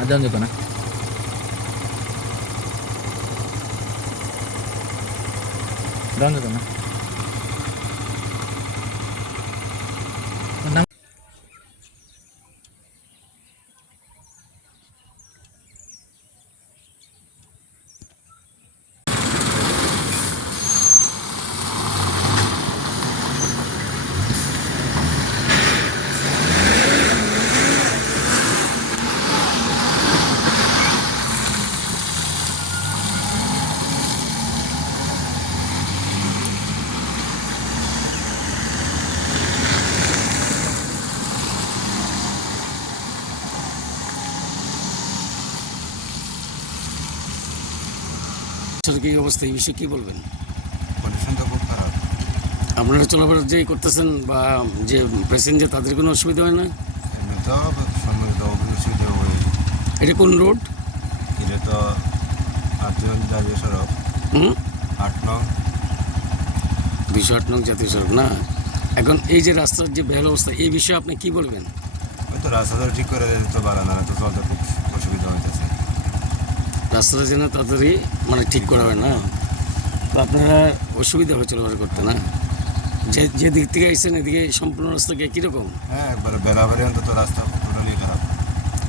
అర్థం చెప్పనా అర్థం చెప్పనా কি অবস্থা এই বিষয়ে কী বলবেন? কন্ডিশন তো খুব খারাপ আপনারা চলাফেরা যে করতেছেন বা যে প্যাসেঞ্জার তাদের কোনো অসুবিধা হয় না? এটা কোন রোড? এটা তো আটজন জাতীয় সড়ক। হুম? আট নং। আট নং জাতীয় সড়ক না? এখন এই যে রাস্তার যে বেহাল অবস্থা এই বিষয়ে আপনি কি বলবেন? ওই তো রাস্তাটা ঠিক করে দিলে তো বাড়া না তো চলতে খুব অসুবিধা হইতেছে। রাস্তাটা যেন তাড়াতাড়ি মানে ঠিক করা হয় না। তো আপনারা অসুবিধা হয়েছিল ওরা করতে না? যে যে দিক থেকে আসছেন এদিকে সম্পূর্ণ রাস্তা কীরকম হ্যাঁ একবারে অন্তত রাস্তা টোটালি খারাপ।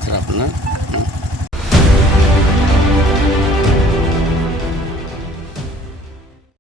খারাপ না? হুম।